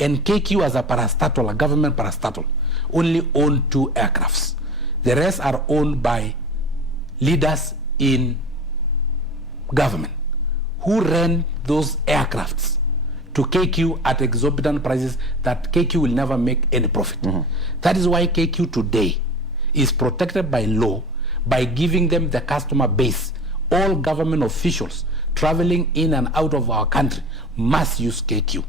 And KQ as a parastatal, a government parastatal, only own 2 aircrafts. The rest are owned by leaders in government who rent those aircrafts to KQ at exorbitant prices that KQ will never make any profit. That is why KQ today is protected by law by giving them the customer base. All government officials traveling in and out of our country must use KQ.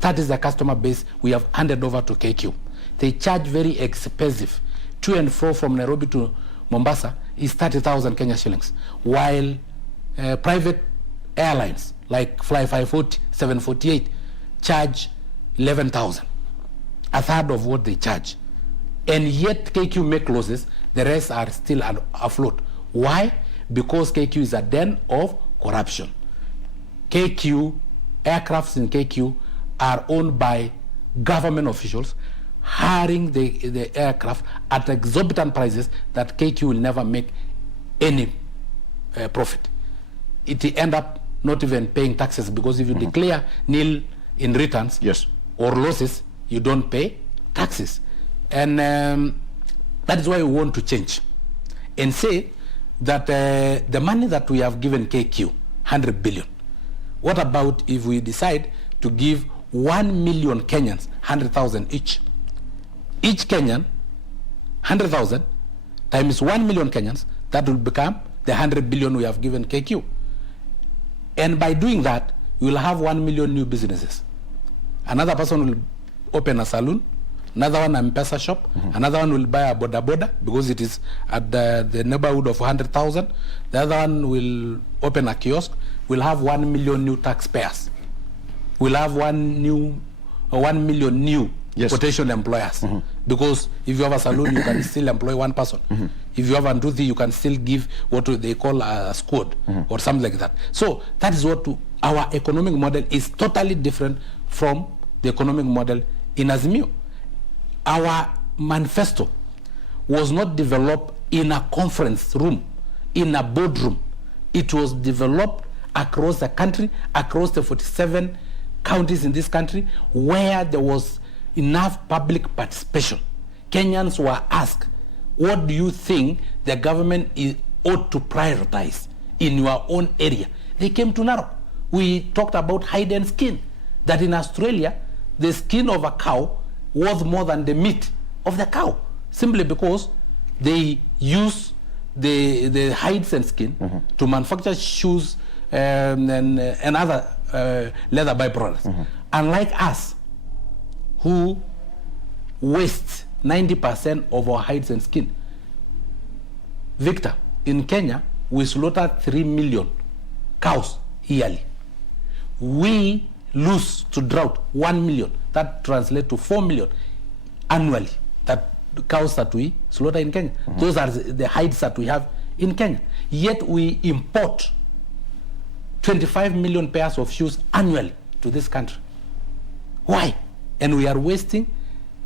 That is the customer base we have handed over to KQ. They charge very expensive. To and fro from Nairobi to Mombasa is 30,000 Kenya shillings, while private airlines like Fly 540, 748 charge 11,000, a third of what they charge. And yet KQ make losses, the rest are still afloat. Why? Because KQ is a den of corruption. KQ, aircrafts in KQ are owned by government officials hiring the aircraft at exorbitant prices that KQ will never make any profit. It end up not even paying taxes, because if you declare nil in returns or losses, you don't pay taxes. And that is why we want to change and say that the money that we have given KQ, 100 billion, what about if we decide to give 1 million Kenyans 100,000 each? Each Kenyan, 100,000 times 1 million Kenyans, that will become the 100 billion we have given KQ. And by doing that, we will have 1 million new businesses. Another person will open a saloon, another one an M-Pesa shop, another one will buy a boda boda because it is at the neighborhood of 100,000. The other one will open a kiosk. We'll have 1 million new taxpayers. We'll have 1 million new potential employers. Because if you have a saloon, you can still employ 1 person. If you have a nduthi, you can still give what they call a squad or something like that. So that is what our economic model is totally different from the economic model in Azimio. Our manifesto was not developed in a conference room, in a boardroom. It was developed across the country, across the 47 counties in this country, where there was enough public participation. Kenyans were asked, what do you think the government ought to prioritize in your own area? They came to Narok. We talked about hide and skin, that in Australia, the skin of a cow worth more than the meat of the cow, simply because they use the hides and skin to manufacture shoes and other leather byproducts. Unlike us, who waste 90% of our hides and skin. Victor, in Kenya, we slaughter 3 million cows yearly. We lose to drought 1 million. That translates to 4 million annually. That cows that we slaughter in Kenya. Those are the hides that we have in Kenya. Yet we import 25 million pairs of shoes annually to this country. Why? And we are wasting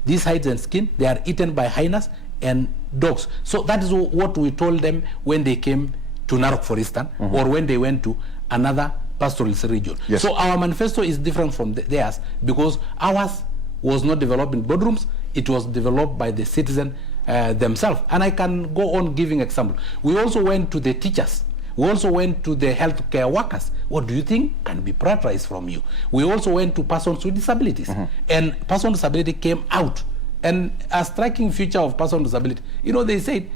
these hides and skin. They are eaten by hyenas and dogs. So that is what we told them when they came to Narok, for instance, or when they went to another pastoralist region. So our manifesto is different from theirs, because ours was not developed in boardrooms. It was developed by the citizens themselves. And I can go on giving example. We also went to the teachers. We also went to the healthcare workers. What do you think can be prioritized from you? We also went to persons with disabilities. And persons with disability came out. And a striking feature of persons with disability, you know, they said,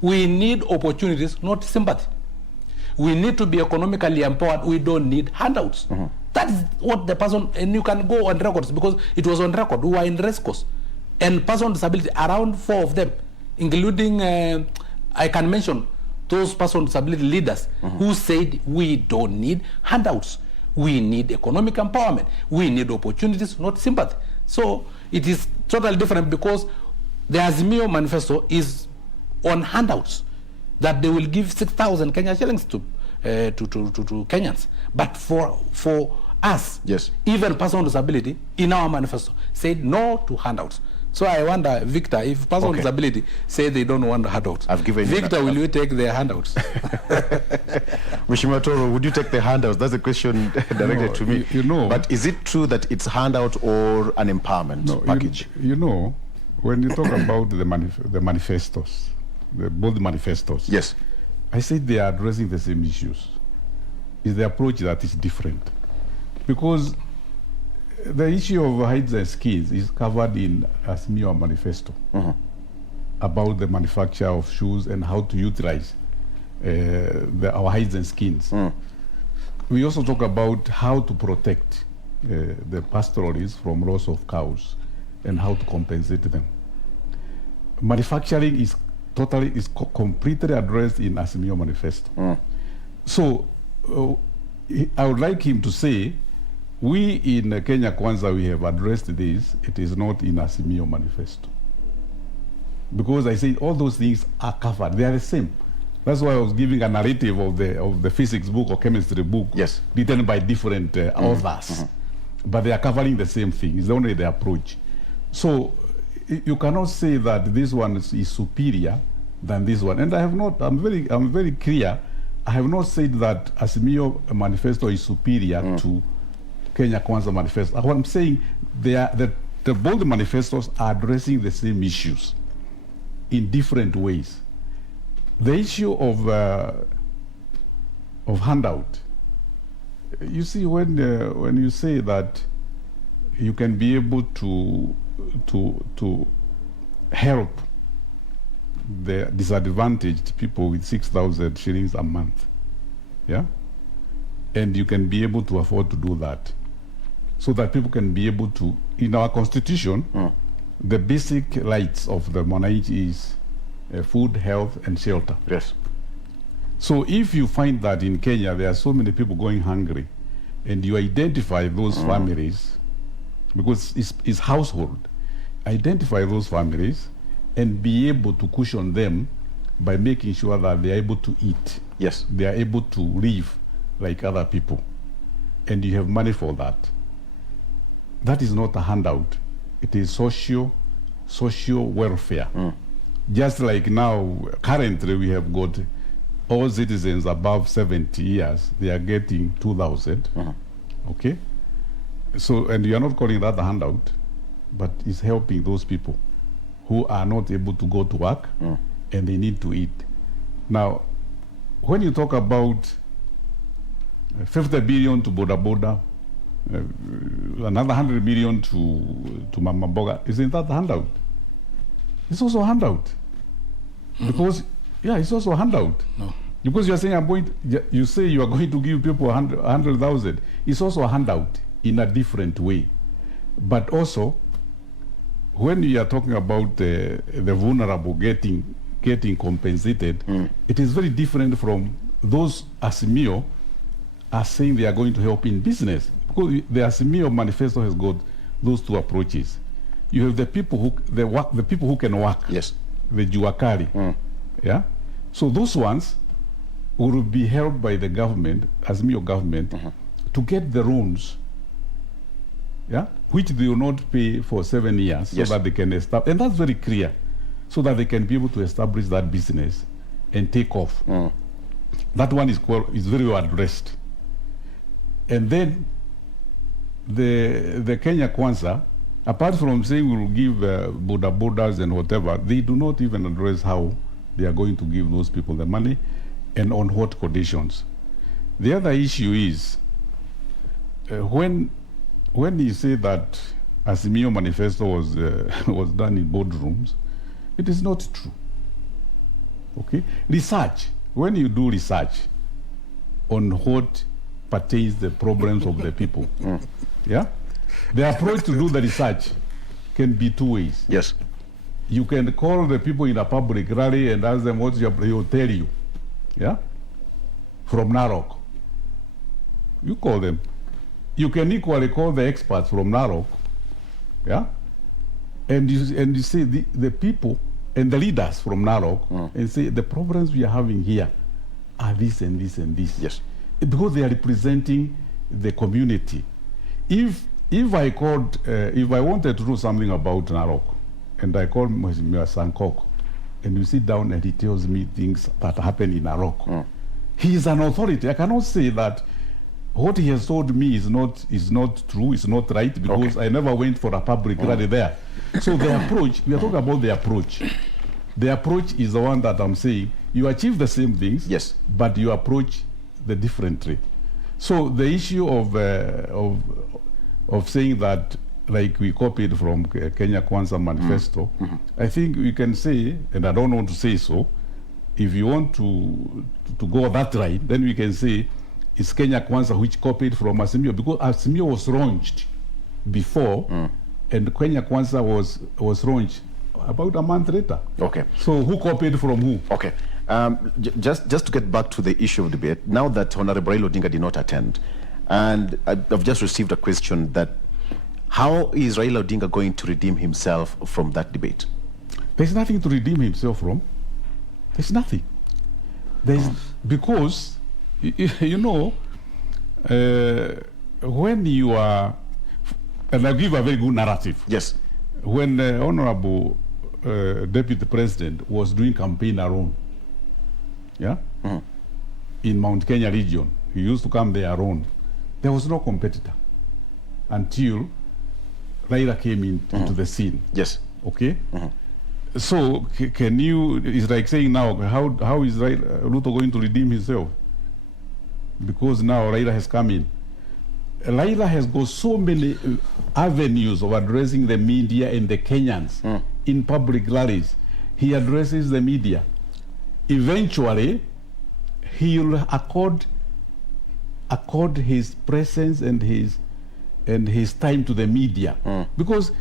we need opportunities, not sympathy. We need to be economically empowered. We don't need handouts. That is what the person, and you can go on records, because it was on record. We were in race course. And persons with disability, around 4 of them, including, I can mention, those persons with disability leaders who said we don't need handouts. We need economic empowerment. We need opportunities, not sympathy. So it is totally different, because the Azimio manifesto is on handouts, that they will give 6,000 Kenya shillings to Kenyans. But for us, even persons with disability, in our manifesto, said no to handouts. So I wonder, Victor, if person with disability say they don't want handouts, I've given Victor, will you take the handouts? Mheshimiwa Toro, would you take the handouts? That's a question directed to me. You know, but is it true that it's handout or an empowerment package? You know, when you talk about the manifestos, both manifestos, yes, I said they are addressing the same issues. It's the approach that is different, because the issue of hides and skins is covered in Azimio manifesto about the manufacture of shoes and how to utilize our hides and skins. We also talk about how to protect the pastoralists from loss of cows and how to compensate them. Manufacturing is completely addressed in Azimio manifesto. So I would like him to say, we in Kenya Kwanza, we have addressed this. It is not in Azimio manifesto. Because I say all those things are covered. They are the same. That's why I was giving a narrative of the physics book or chemistry book, yes, written by different authors. But they are covering the same thing. It's only the approach. So you cannot say that this one is superior than this one. And I have not, I'm very clear. I have not said that Azimio manifesto is superior to Kenya Kwanza manifesto. What I'm saying, both manifestos are addressing the same issues in different ways. The issue of handout, you see, when you say that you can be able to help the disadvantaged people with 6,000 shillings a month, yeah, and you can be able to afford to do that, so that people can be able to, in our constitution, the basic rights of the mwananchi is food, health, and shelter. Yes. So if you find that in Kenya there are so many people going hungry, and you identify those families, because it's household, identify those families and be able to cushion them by making sure that they are able to eat. Yes. They are able to live like other people, and you have money for that. That is not a handout. It is social welfare. Just like now, currently we have got all citizens above 70 years, they are getting 2,000. Okay? So, and you are not calling that a handout, but it's helping those people who are not able to go to work and they need to eat. Now, when you talk about 50 billion to Boda Boda, another 100 million to Mama Boga, isn't that a handout? It's also a handout. Because, yeah, it's also a handout. No. Because you're saying, you say you are going to give people 100,000. It's also a handout in a different way. But also, when you are talking about the vulnerable getting compensated, it is very different from those Azimio are saying they are going to help in business. Because the Azimio manifesto has got those two approaches. You have the people who can work. Yes. The Juakari. Yeah. So those ones will be helped by the government, Azimio government, to get the loans. Yeah, which they will not pay for 7 years, so that they can establish, and that's very clear, so that they can be able to establish that business and take off. That one is very well addressed. And then the Kenya Kwanza, apart from saying we will give Boda Bodas and whatever, they do not even address how they are going to give those people the money and on what conditions. The other issue is when you say that Azimio manifesto was done in boardrooms, it is not true. Okay? Research. When you do research on what pertains the problems of the people, yeah, the approach to do the research can be two ways. Yes. You can call the people in a public rally and ask them what's your, they will tell you, yeah, from Narok. You call them. You can equally call the experts from Narok, yeah, and you say the people and the leaders from Narok and say the problems we are having here are this and this and this. Yes. Because they are representing the community. If I wanted to do something about Narok, and I call Mheshimiwa Sankok, and we sit down and he tells me things that happen in Narok. He is an authority. I cannot say that what he has told me is not true, is not right, because I never went for a public rally there. So the approach, we are talking about the approach. The approach is the one that I'm saying, you achieve the same things, yes, but you approach the differently. So the issue of saying that, like we copied from Kenya Kwanza manifesto, I think we can say, and I don't want to say so, if you want to go that right, then we can say it's Kenya Kwanza which copied from Azimio, because Azimio was launched before, and Kenya Kwanza was launched about a month later. Okay. So who copied from who? Okay. Just to get back to the issue of debate, now that Honorable Raila Odinga did not attend, and I've just received a question that how is Raila Odinga going to redeem himself from that debate? There's nothing to redeem himself from. There's nothing. Because, you know, when you are, and I'll give a very good narrative. Yes. When Honorable Deputy President was doing campaign alone, yeah, in Mount Kenya region, he used to come there alone. There was no competitor until Raila came into the scene. Yes. Okay. So can you? It's like saying now, how is Ruto going to redeem himself? Because now Raila has come in. Raila has got so many avenues of addressing the media and the Kenyans in public rallies. He addresses the media. Eventually, he will accord his presence and his time to the media. Because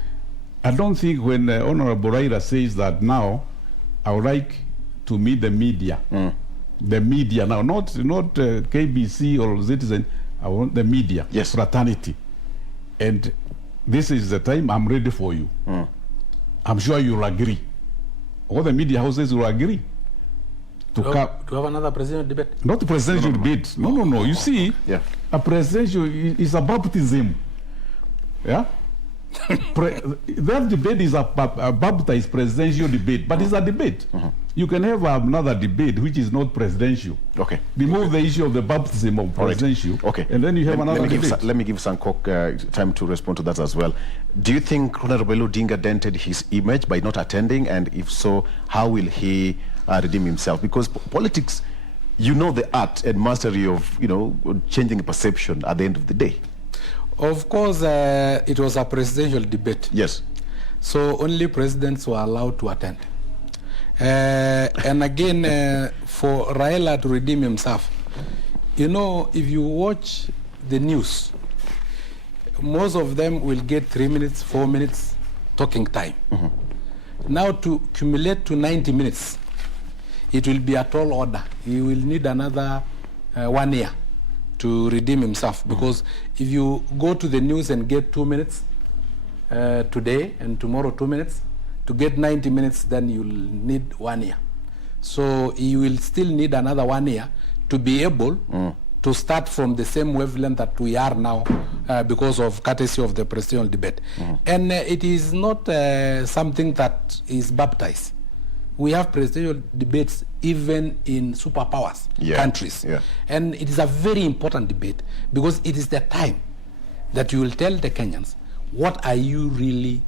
I don't think when Honorable Raila says that now, I would like to meet the media. The media now, not KBC or Citizen, I want the media, yes, fraternity. And this is the time I'm ready for you. I'm sure you'll agree. All the media houses will agree. To have another presidential debate? Not a presidential debate. No. You see, a presidential is a baptism. Yeah? That debate is a baptized presidential debate, but it's a debate. You can have another debate which is not presidential. Okay. Remove the issue of the baptism of presidential. Right. Okay. And then you have another debate. Let me give Sankok time to respond to that as well. Do you think Honorable Odinga dented his image by not attending? And if so, how will he redeem himself? Because politics, you know the art and mastery of, changing perception at the end of the day. Of course, it was a presidential debate. Yes. So only presidents were allowed to attend. And again, for Raila to redeem himself, if you watch the news, most of them will get 3 minutes, 4 minutes talking time. Now to accumulate to 90 minutes, it will be a tall order. He will need another 1 year to redeem himself, because if you go to the news and get 2 minutes today and tomorrow 2 minutes, to get 90 minutes, then you'll need 1 year. So you will still need another 1 year to be able to start from the same wavelength that we are now, because of courtesy of the presidential debate. And it is not something that is baptized. We have presidential debates even in superpowers countries. And it is a very important debate, because it is the time that you will tell the Kenyans, what are you really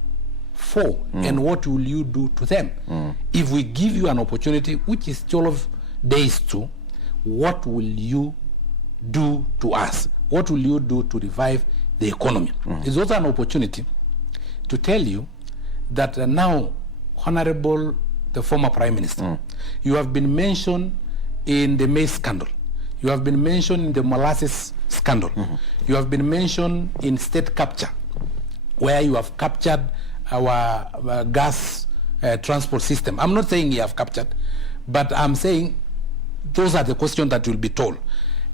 for, and what will you do to them? If we give you an opportunity, which is 12 days to, what will you do to us? What will you do to revive the economy? It's also an opportunity to tell you that now, Honorable the former Prime Minister, you have been mentioned in the maize scandal. You have been mentioned in the molasses scandal. You have been mentioned in state capture, where you have captured our gas transport system. I'm not saying you have captured, but I'm saying those are the questions that will be told.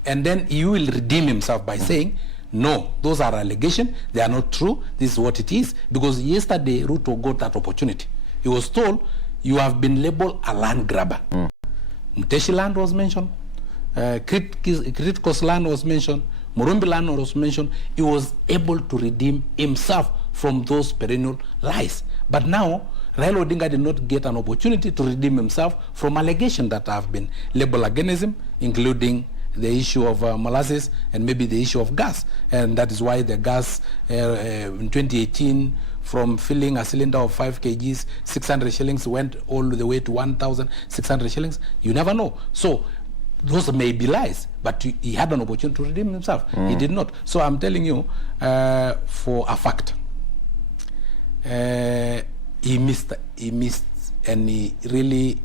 And then he will redeem himself by saying, no, those are allegations, they are not true, this is what it is. Because yesterday, Ruto got that opportunity. He was told, you have been labeled a land grabber. Mteshi land was mentioned, Kritikos land was mentioned, Murumbi land was mentioned. He was able to redeem himself from those perennial lies. But now, Raila Odinga did not get an opportunity to redeem himself from allegations that have been labeled against him, including the issue of molasses and maybe the issue of gas. And that is why the gas in 2018, from filling a cylinder of 5 kgs, 600 shillings, went all the way to 1,600 shillings. You never know. So those may be lies, but he had an opportunity to redeem himself. He did not. So I'm telling you for a fact, he missed, and he really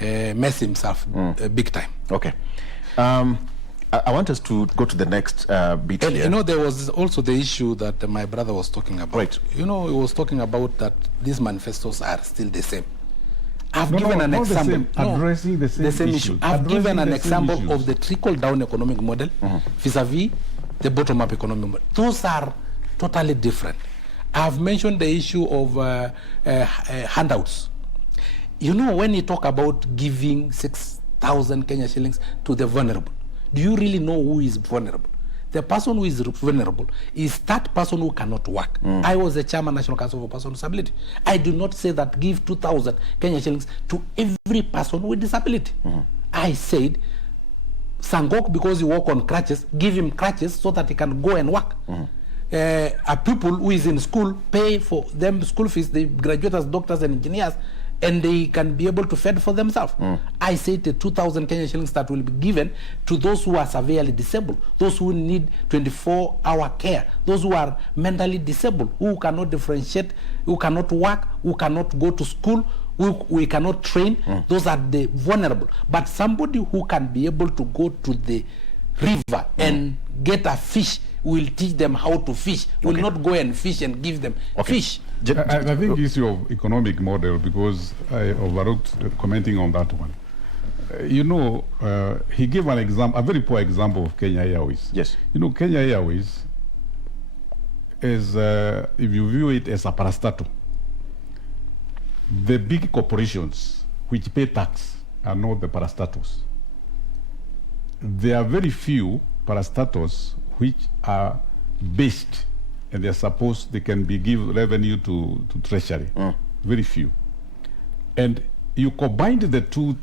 messed himself big time. Okay. I want us to go to the next bit And here. you know, there was also the issue that my brother was talking about. Right. You know, he was talking about that these manifestos are still the same. I've No, given no, an not the example. same. Addressing the same issue. I've Addressing given an the same example issues. of the trickle-down economic model vis-a-vis the bottom-up economic model. Those are totally different. I've mentioned the issue of handouts. You know, when you talk about giving 6,000 Kenya shillings to the vulnerable, do you really know who is vulnerable? The person who is vulnerable is that person who cannot work. I was the chairman National Council for Persons with Disability. I do not say that give 2,000 Kenya shillings to every person with disability. I said, Sangok, because he walk on crutches, give him crutches so that he can go and work. A people who is in school, pay for them school fees, they graduate as doctors and engineers, and they can be able to fend for themselves. I say the 2,000 Kenya shillings that will be given to those who are severely disabled, those who need 24-hour care, those who are mentally disabled, who cannot differentiate, who cannot work, who cannot go to school, who we cannot train. Those are the vulnerable. But somebody who can be able to go to the river and get a fish, will teach them how to fish, will not go and fish and give them fish. I think issue of economic model, because I overlooked commenting on that one. You know, he gave an example, a very poor example of Kenya Airways. Yes. You know, Kenya Airways is, if you view it as a parastatal, the big corporations which pay tax are not the parastatals. There are very few parastatals which are based, and they're supposed they can be give revenue to treasury. Very few. And you combine the two